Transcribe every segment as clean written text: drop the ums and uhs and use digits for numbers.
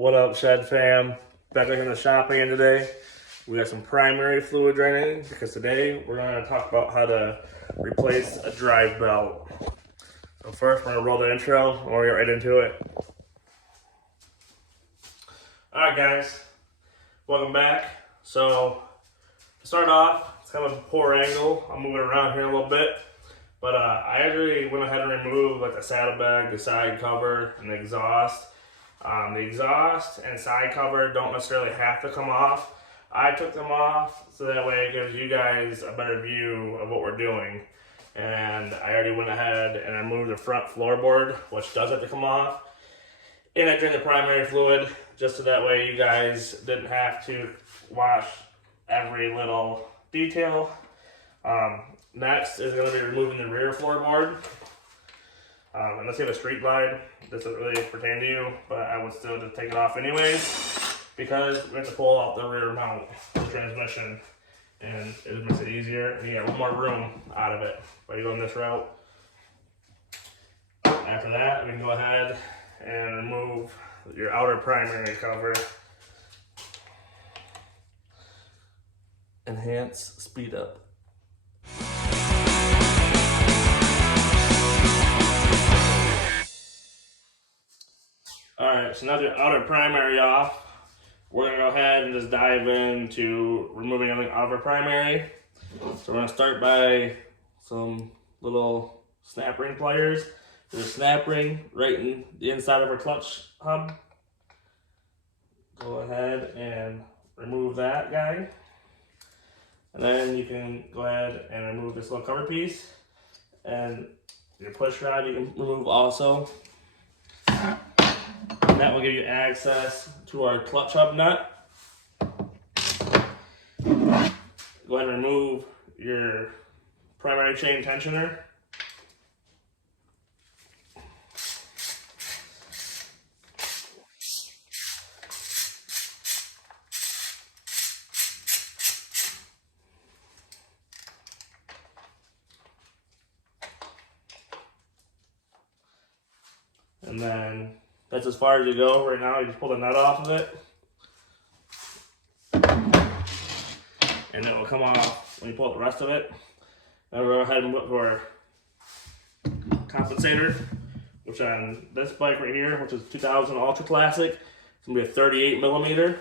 What up, Shed fam? Back in the shop again today. We got some primary fluid draining because today we're going to talk about how to replace a drive belt. So first, we're going to roll the intro and we'll get right into it. Alright guys, welcome back. So to start off, it's kind of a poor angle. I'll move it around here a little bit. But I actually went ahead and removed like the saddlebag, the side cover, and the exhaust. The exhaust and side cover don't necessarily have to come off. I took them off so that way it gives you guys a better view of what we're doing. And I already went ahead and removed the front floorboard, which does have to come off. And I drained the primary fluid just so that way you guys didn't have to watch every little detail. Next is going to be removing the rear floorboard. Unless you have a street glide, this doesn't really pertain to you, but I would still just take it off anyways because we have to pull out the rear mount of the transmission and it just makes it easier and you get a little more room out of it by going this route. After that, we can go ahead and remove your outer primary cover. Enhance, speed up. Alright, so now the outer primary off, we're going to go ahead and just dive into removing everything out of our primary. So we're going to start by some little snap ring pliers. There's a snap ring right in the inside of our clutch hub. Go ahead and remove that guy. And then you can go ahead and remove this little cover piece. And your push rod you can remove also. And that will give you access to our clutch hub nut. Go ahead and remove your primary chain tensioner. And then that's as far as you go right now. You just pull the nut off of it. And it will come off when you pull out the rest of it. Now we'll go ahead and look for our compensator, which on this bike right here, which is 2000 Ultra Classic, it's going to be a 38 millimeter.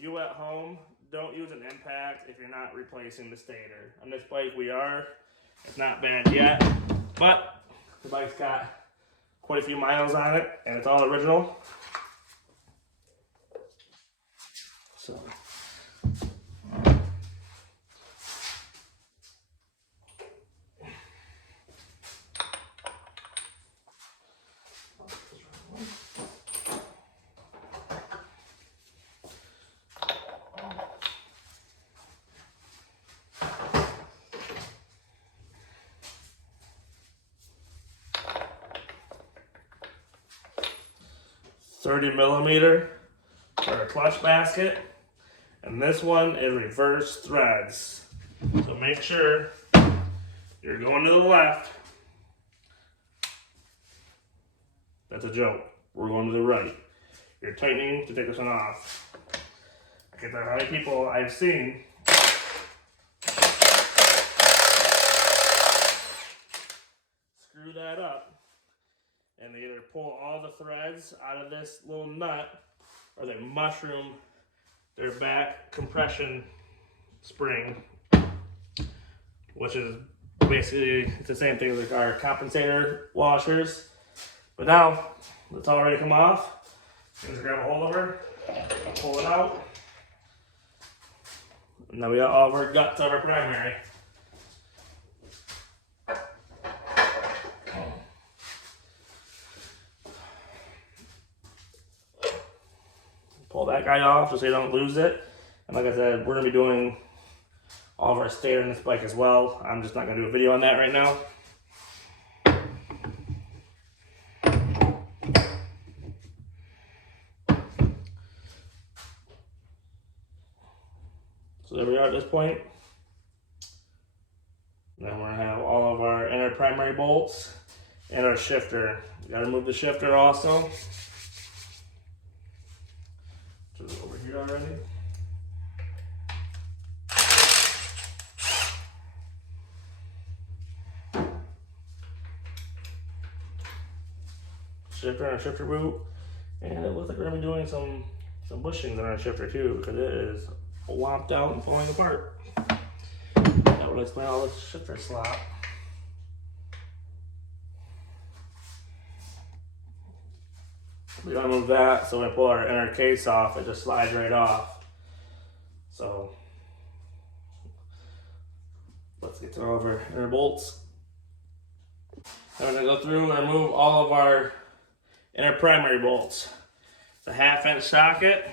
You at home, don't use an impact if you're not replacing the stator. On this bike we are. It's not bad yet, but the bike's got quite a few miles on it and it's all original. So .30 millimeter for a clutch basket, and this one is reverse threads. So make sure you're going to the left. That's a joke. We're going to the right. You're tightening to take this one off. I can't tell how many people I've seen screw that up. And they either pull all the threads out of this little nut or they mushroom their back compression spring, which is basically it's the same thing as our compensator washers. But now it's all ready to come off. Just grab a hold of her, pull it out. And now we got all of our guts of our primary. Pull that guy off just so you don't lose it. And like I said, we're going to be doing all of our stator in this bike as well. I'm just not going to do a video on that right now. So there we are at this point. Then we're gonna have all of our inner primary bolts and our shifter. You gotta remove the shifter also. Just over here already. Shifter and our shifter boot. And it looks like we're gonna be doing some bushings on our shifter too, because it is whopped out and falling apart. That would explain all this shifter slop. We gotta move that, so when we pull our inner case off, it just slides right off. So let's get to all of our inner bolts. I'm gonna go through and remove all of our inner primary bolts. The 1/2-inch socket.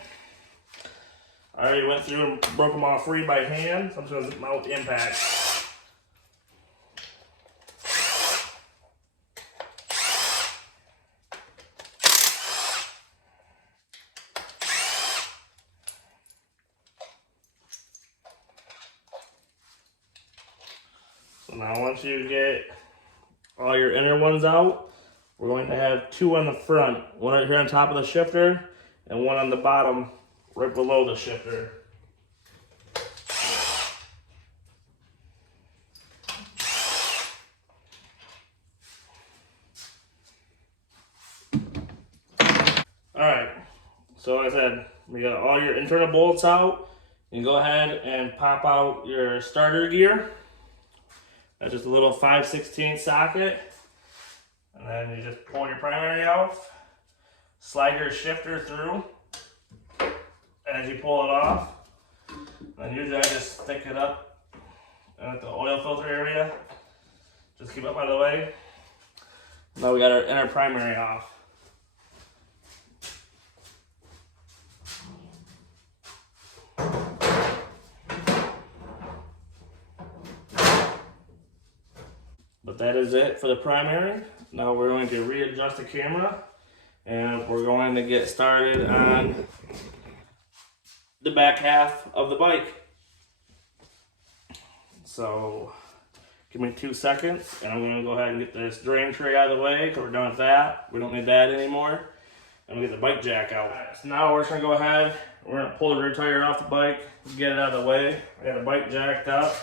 I already went through and broke them all free by hand, so I'm just gonna mount the impact. So now once you get all your inner ones out, we're going to have 2 on the front, one right here on top of the shifter and one on the bottom right below the shifter. Alright, so like I said, we got all your internal bolts out. You can go ahead and pop out your starter gear. That's just a little 5/16 socket. And then you just pull your primary off, slide your shifter through as you pull it off. And usually I just stick it up at the oil filter area. Just keep it up out of the way. Now we got our inner primary off. But that is it for the primary. Now we're going to readjust the camera and we're going to get started on the back half of the bike. So give me 2 seconds and I'm going to go ahead and get this drain tray out of the way because we're done with that. We don't need that anymore. And we'll get the bike jack out. Right, so now we're just going to go ahead, we're going to pull the rear tire off the bike, get it out of the way. I got the bike jacked up.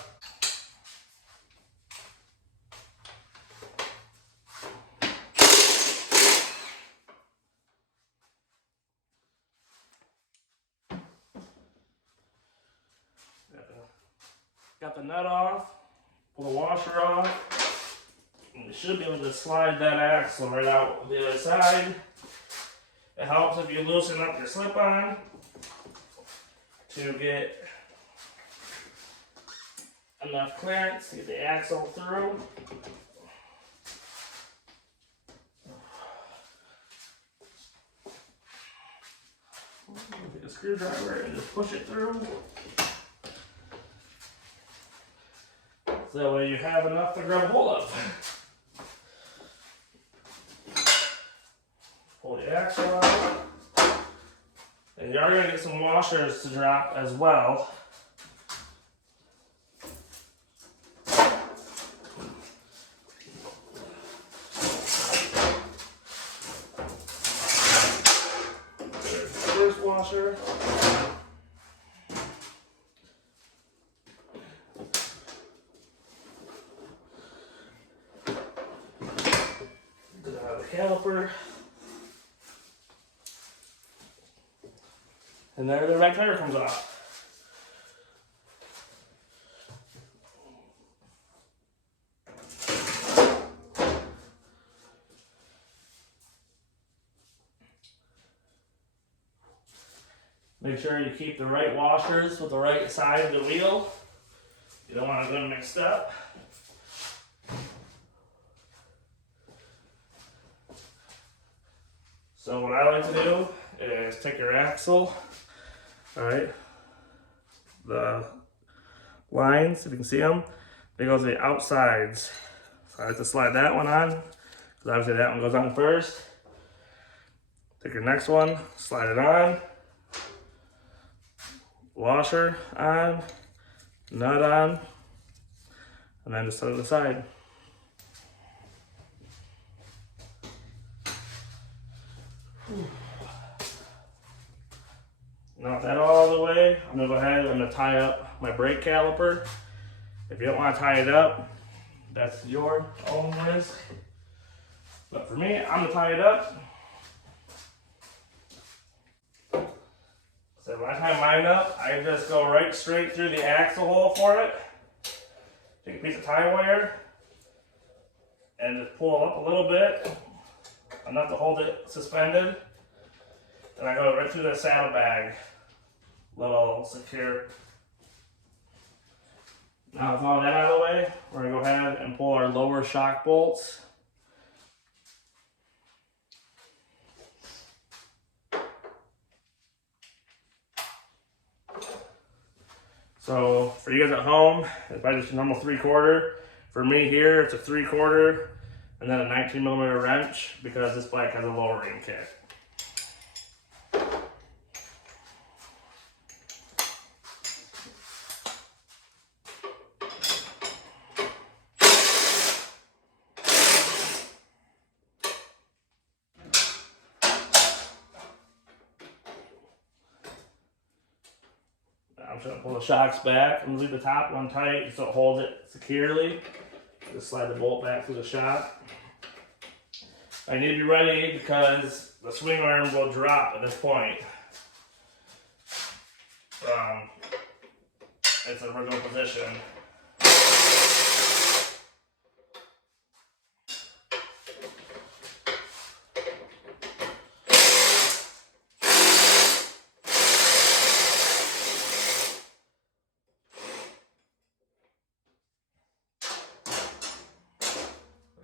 Got the nut off, pull the washer off, and you should be able to slide that axle right out the other side. It helps if you loosen up your slip-on to get enough clearance to get the axle through. Take a screwdriver and just push it through. So that way you have enough to grab a hold of. Pull the axle out. And you are going to get some washers to drop as well. There's the first washer. Caliper, and there the right tire comes off. Make sure you keep the right washers with the right side of the wheel. You don't want to get them mixed up. So what I like to do is take your axle, all right, the lines, if you can see them, they go to the outsides. So I like to slide that one on, because obviously that one goes on first. Take your next one, slide it on, washer on, nut on, and then just set it aside. Now that all the way, I'm gonna go ahead and tie up my brake caliper. If you don't want to tie it up, that's your own risk. But for me, I'm gonna tie it up. So when I tie mine up, I just go right straight through the axle hole for it. Take a piece of tie wire and just pull up a little bit, enough to hold it suspended. And I go right through the saddlebag, little secure. Now with all that out of the way, we're gonna go ahead and pull our lower shock bolts. So for you guys at home, it's probably just a normal 3/4. For me here, it's a 3/4 and then a 19mm wrench because this bike has a lowering kit. I'm just going to pull the shocks back and leave the top one tight so it holds it securely. Just slide the bolt back through the shock. I need to be ready because the swing arm will drop at this point. It's in original position.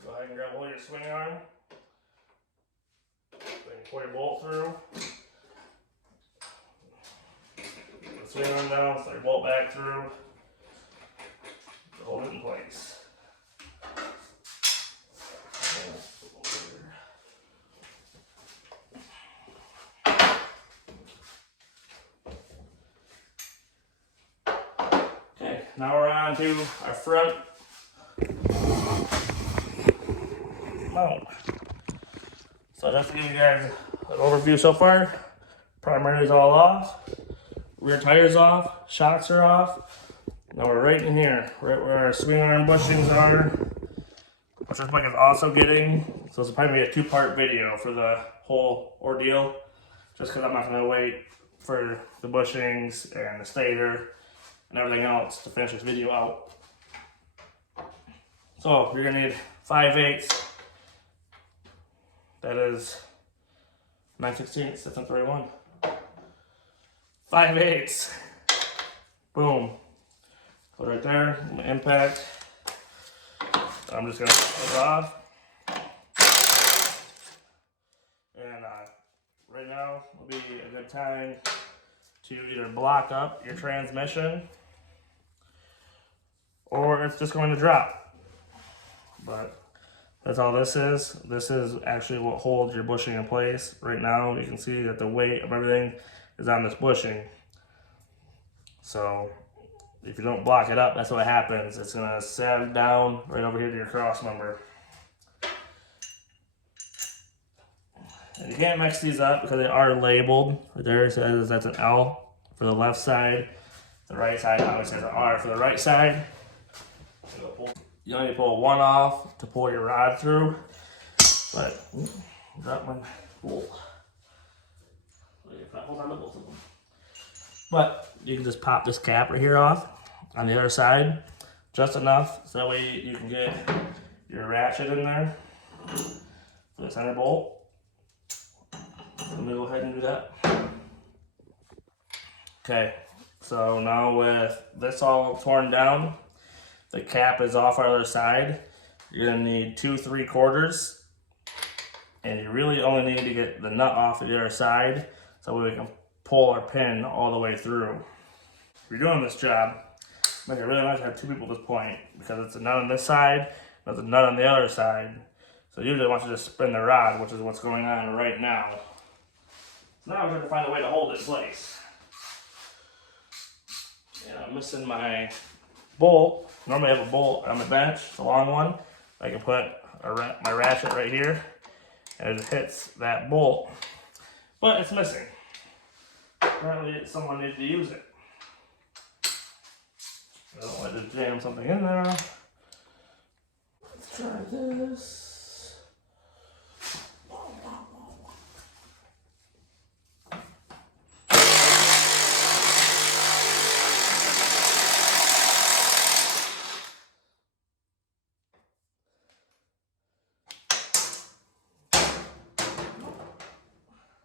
Go ahead and grab hold of your swing arm. Then pull your bolt through. Put the swing arm down, slide your bolt back through. Hold it in place. Okay, now we're on to our front mount. So just to give you guys an overview so far, primary is all off, rear tires off, shocks are off. Now we're right in here, right where our swing arm bushings are, which this bike is also getting. So it's probably a 2-part video for the whole ordeal, just because I'm not going to wait for the bushings and the stator and everything else to finish this video out. So you're going to need 5/8. That is 9/16, 7/31. 5/8. Boom. Put it right there, impact. I'm just gonna put it off. And right now will be a good time to either block up your transmission or it's just going to drop. But that's all this is. This is actually what holds your bushing in place. Right now you can see that the weight of everything is on this bushing. So if you don't block it up, that's what happens. It's gonna sag down right over here to your cross member. And you can't mix these up because they are labeled. Right there it says that's an L for the left side. The right side obviously has an R for the right side. You only pull one off to pull your rod through. But drop my bolt. Hold on to both of them. But you can just pop this cap right here off on the other side, just enough so that way you can get your ratchet in there for the center bolt. So let me go ahead and do that. Okay, so now with this all torn down, the cap is off our other side. You're gonna need 2 3/4, and you really only need to get the nut off of the other side so we can pull our pin all the way through. If you're doing this job, make it really nice to have 2 people at this point because it's a nut on this side, and there's a nut on the other side. So usually I want you to just spin the rod, which is what's going on right now. So now I'm going to find a way to hold it in place. And I'm missing my bolt, normally I have a bolt on the bench, it's a long one. I can put my ratchet right here, and it hits that bolt. But it's missing. Apparently someone needed to use it. I don't want to jam something in there. Let's try this.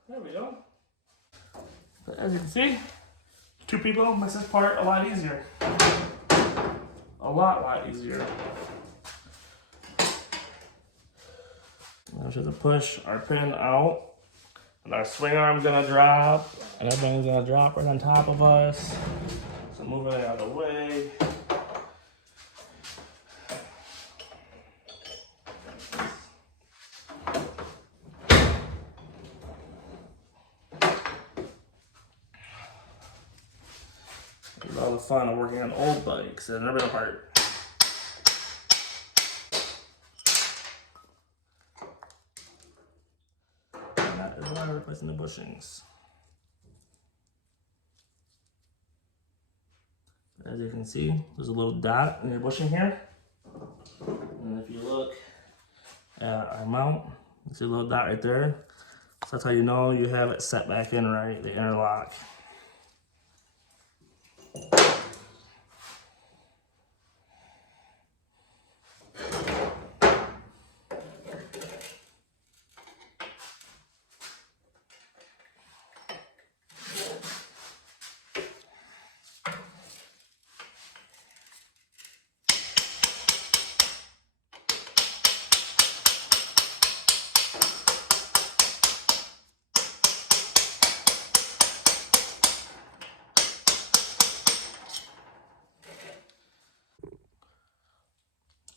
There we go. But as you can see, 2 people makes this part a lot easier. A lot easier. Now we just have to push our pin out, and our swing arm's gonna drop, and everything's gonna drop right on top of us. So moving it out of the way. All the fun of working on old bikes and never apart. And that is why we're replacing the bushings. As you can see, there's a little dot in your bushing here. And if you look at our mount, you see a little dot right there. So that's how you know you have it set back in right, the interlock.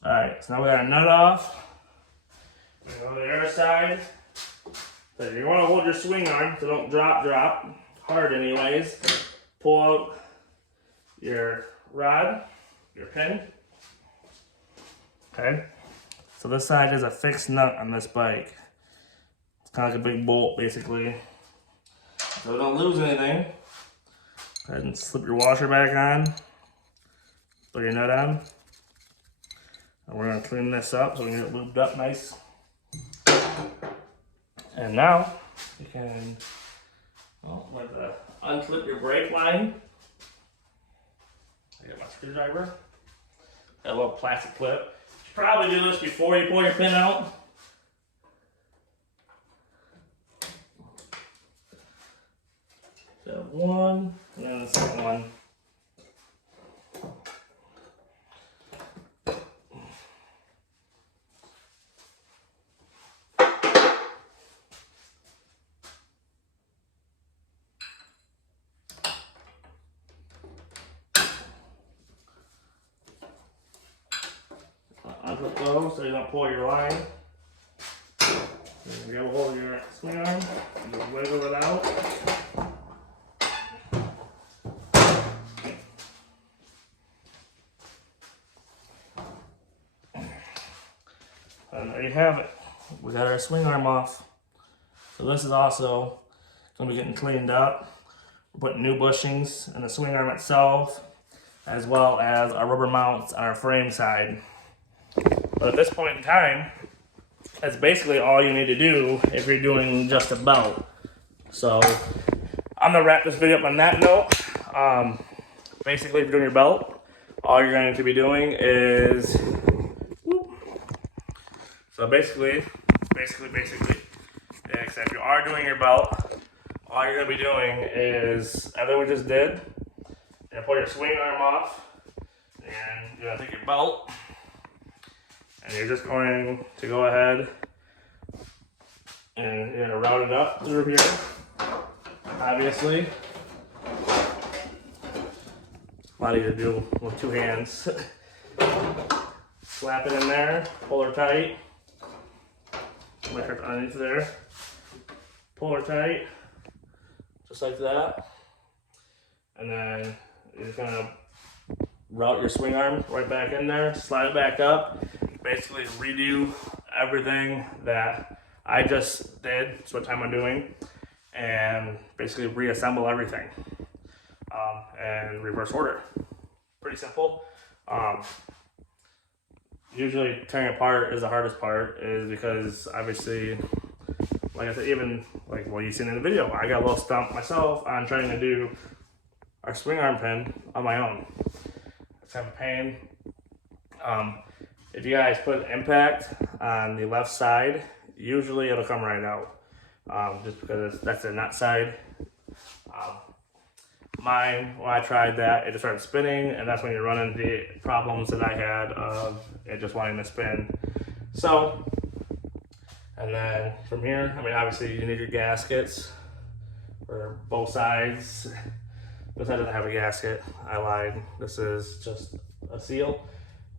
Alright, so now we got our nut off. We go to the other side. So you want to hold your swing arm so don't drop hard anyways. Pull out your rod, your pin. Okay, so this side is a fixed nut on this bike. It's kind of like a big bolt basically. So don't lose anything. Go ahead and slip your washer back on. Put your nut on. And we're going to clean this up so we can get it lubed up nice. And now you can unclip your brake line. I got my screwdriver. Got a little plastic clip. You should probably do this before you pull your pin out. So one, and then the second one. Unclip those so you don't pull your line. And grab a hold of your swing arm and just wiggle it out. And there you have it. We got our swing arm off. So this is also going to be getting cleaned up. We're putting new bushings in the swing arm itself, as well as our rubber mounts on our frame side. But at this point in time, that's basically all you need to do if you're doing just a belt. So I'm gonna wrap this video up on that note. Basically, if you're doing your belt, all you're going to be doing is, so basically, except if you are doing your belt, all you're gonna be doing is everything we just did. You're gonna pull your swing arm off, and you're gonna take your belt. And you're just going to go ahead and you're going to route it up through here, obviously. A lot easier to do with 2 hands. Slap it in there, pull her tight. Make her underneath there. Pull her tight, just like that. And then you're just going to route your swing arm right back in there, slide it back up, basically redo everything that I just did. That's what time I'm doing, and basically reassemble everything and reverse order. Pretty simple. Usually tearing apart is the hardest part, is because obviously, like I said, even like what you've seen in the video, I got a little stumped myself on trying to do our swing arm pin on my own. It's kind of a pain. If you guys put impact on the left side, usually it'll come right out, just because that's the nut side. Mine, when I tried that, it just started spinning, and that's when you run into the problems that I had of it just wanting to spin. So, and then from here, I mean, obviously you need your gaskets for both sides. This side doesn't have a gasket. I lied. This is just a seal.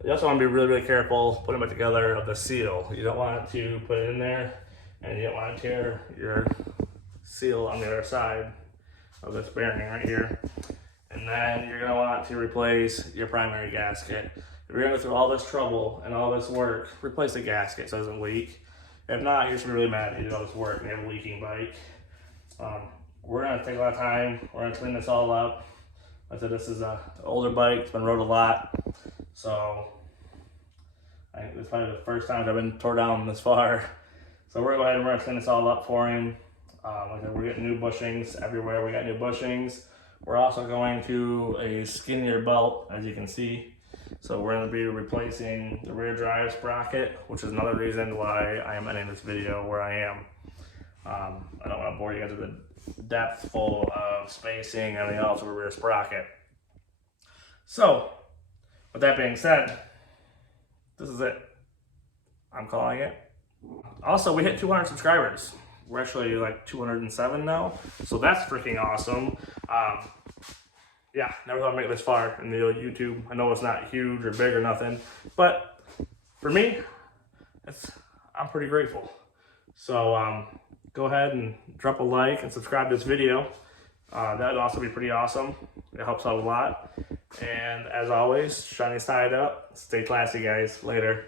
You also want to be really, really careful putting it together of the seal. You don't want to put it in there, and you don't want to tear your seal on the other side of this bearing right here. And then you're going to want to replace your primary gasket. If you're going to go through all this trouble and all this work, replace the gasket so it doesn't leak. If not, you're just really mad that you did all this work and you have a leaking bike. We're going to take a lot of time. We're going to clean this all up. Like I said, this is an older bike. It's been rode a lot. So I think this is probably the first time I've been tore down this far. So we're going to go ahead and we're going to clean this all up for him. Like I said, we're getting new bushings everywhere. We got new bushings. We're also going to a skinnier belt, as you can see. So we're going to be replacing the rear drive sprocket, which is another reason why I am ending this video where I am. I don't want to bore you guys with the depth full of spacing and everything else of a rear sprocket. So, with that being said, this is it. I'm calling it. Also, we hit 200 subscribers. We're actually like 207 now, so that's freaking awesome. Yeah, never thought I'd make it this far in the YouTube. I know it's not huge or big or nothing, but for me, I'm pretty grateful. So go ahead and drop a like and subscribe to this video. That would also be pretty awesome. It helps out a lot. And as always, shiny side up. Stay classy, guys. Later.